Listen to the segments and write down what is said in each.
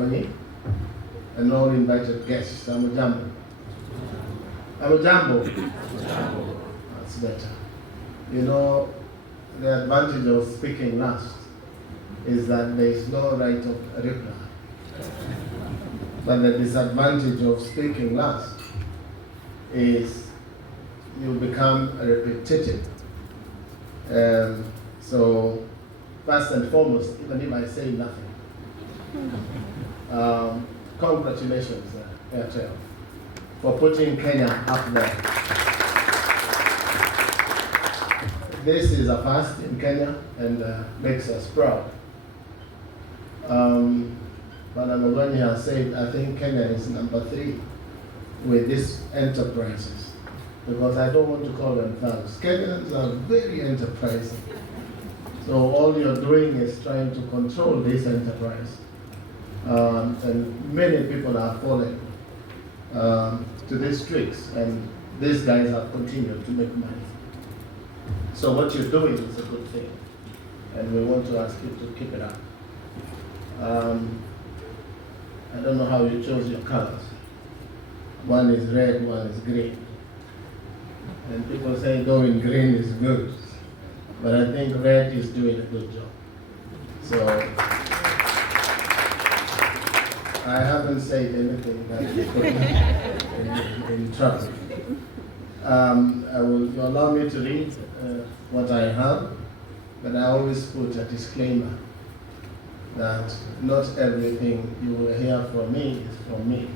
Magoni, and all invited guests. Amujambo. Amujambo. That's better. You know, the advantage of speaking last is that there is no right of reply. But the disadvantage of speaking last is you become repetitive. So, first and foremost, even if I say nothing, congratulations, Airtel, for putting Kenya up there. This is a first in Kenya and makes us proud. Madam Magoni has said, I think Kenya is number 3 with these enterprises, because I don't want to call them thugs. Kenyans are very enterprising. So all you're doing is trying to control this enterprise. And many people are falling to these tricks, and these guys have continued to make money. So what you're doing is a good thing, and we want to ask you to keep it up. I don't know how you chose your colors. One is red, one is green. And people say going green is good, but I think red is doing a good job. So I haven't said anything that is in trouble. You allow me to read what I have, but I always put a disclaimer that not everything you will hear from me is from me.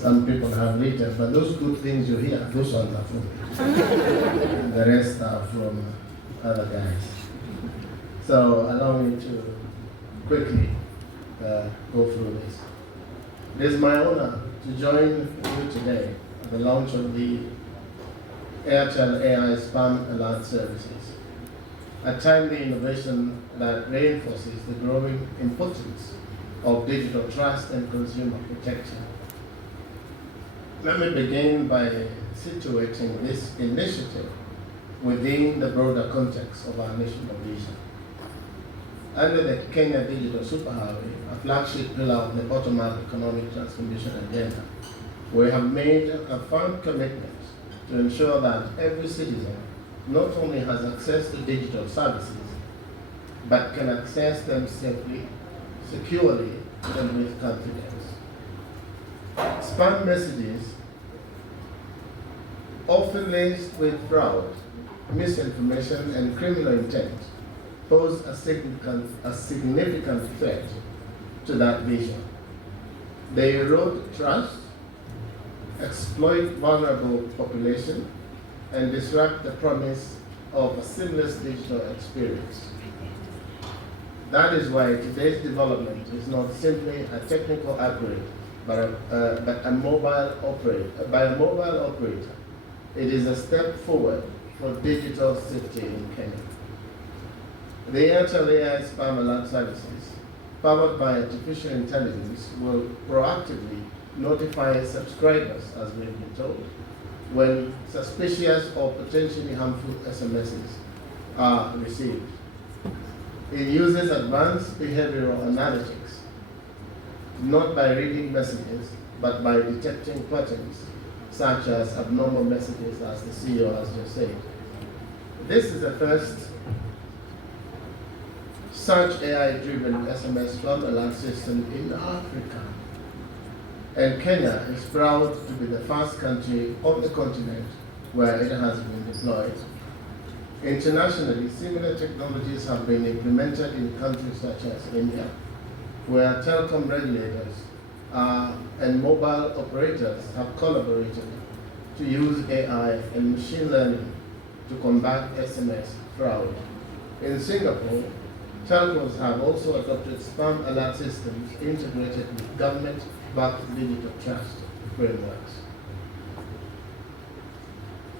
Some people have written, but those good things you hear, those ones are from me. The rest are from other guys. So allow me to quickly go through this. It is my honor to join you today at the launch of the Airtel AI Spam Alert Services, a timely innovation that reinforces the growing importance of digital trust and consumer protection. Let me begin by situating this initiative within the broader context of our national vision. Under the Kenya Digital Superhighway, a flagship pillar of the bottom-up economic transformation agenda, we have made a firm commitment to ensure that every citizen not only has access to digital services, but can access them safely, securely, and with confidence. Spam messages, often laced with fraud, misinformation, and criminal intent, pose a significant threat to that vision. They erode trust, exploit vulnerable population, and disrupt the promise of a seamless digital experience. That is why today's development is not simply a technical upgrade, but a mobile operator. It is a step forward for digital safety in Kenya. The Airtel AI Spam Alert Services, powered by artificial intelligence, will proactively notify subscribers, as we've been told, when suspicious or potentially harmful SMSs are received. It uses advanced behavioral analytics, not by reading messages, but by detecting patterns, such as abnormal messages, as the CEO has just said. This is the first such AI-driven SMS spam alert system in Africa. And Kenya is proud to be the first country of the continent where it has been deployed. Internationally, similar technologies have been implemented in countries such as India, where telecom regulators and mobile operators have collaborated to use AI and machine learning to combat SMS fraud. In Singapore, telcos have also adopted spam alert systems integrated with government-backed digital trust frameworks.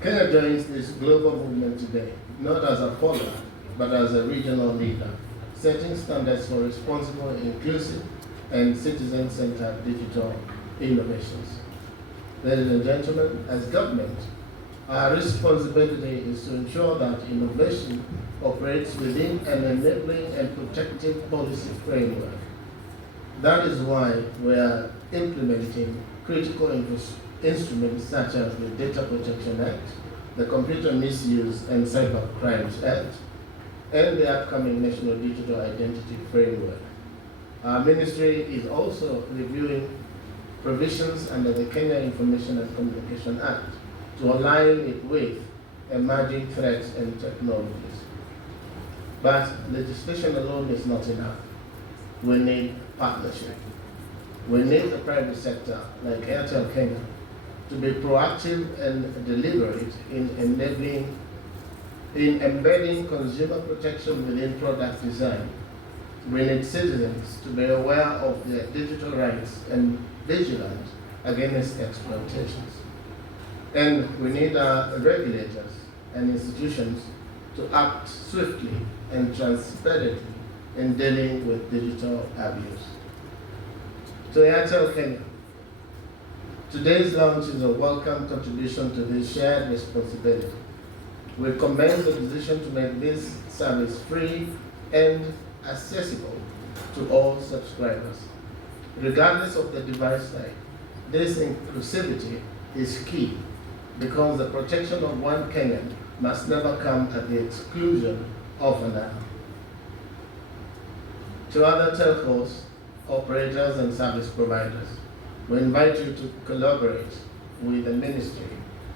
Kenya joins this global movement today, not as a follower, but as a regional leader, setting standards for responsible, inclusive, and citizen-centered digital innovations. Ladies and gentlemen, as government, our responsibility is to ensure that innovation operates within an enabling and protective policy framework. That is why we are implementing critical instruments such as the Data Protection Act, the Computer Misuse and Cyber Crimes Act, and the upcoming National Digital Identity Framework. Our ministry is also reviewing provisions under the Kenya Information and Communication Act to align it with emerging threats and technologies. But legislation alone is not enough. We need partnership. We need the private sector, like Airtel Kenya, to be proactive and deliberate in embedding consumer protection within product design. We need citizens to be aware of their digital rights and vigilant against exploitations. And we need our regulators and institutions to act swiftly and transparently in dealing with digital abuse. To Airtel Kenya, today's launch is a welcome contribution to this shared responsibility. We commend the decision to make this service free and accessible to all subscribers. Regardless of the device type, this inclusivity is key because the protection of one Kenyan must never come at the exclusion of another. To other telcos, operators and service providers, we invite you to collaborate with the ministry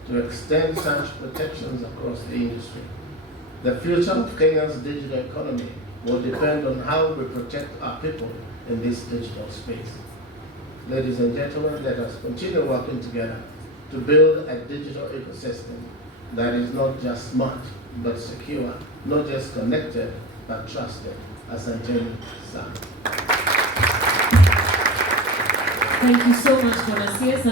to extend such protections across the industry. The future of Kenya's digital economy will depend on how we protect our people in this digital space. Ladies and gentlemen, let us continue working together to build a digital ecosystem that is not just smart, but secure, not just connected, but trusted, as Antony sang. Thank you so much, Bonasias.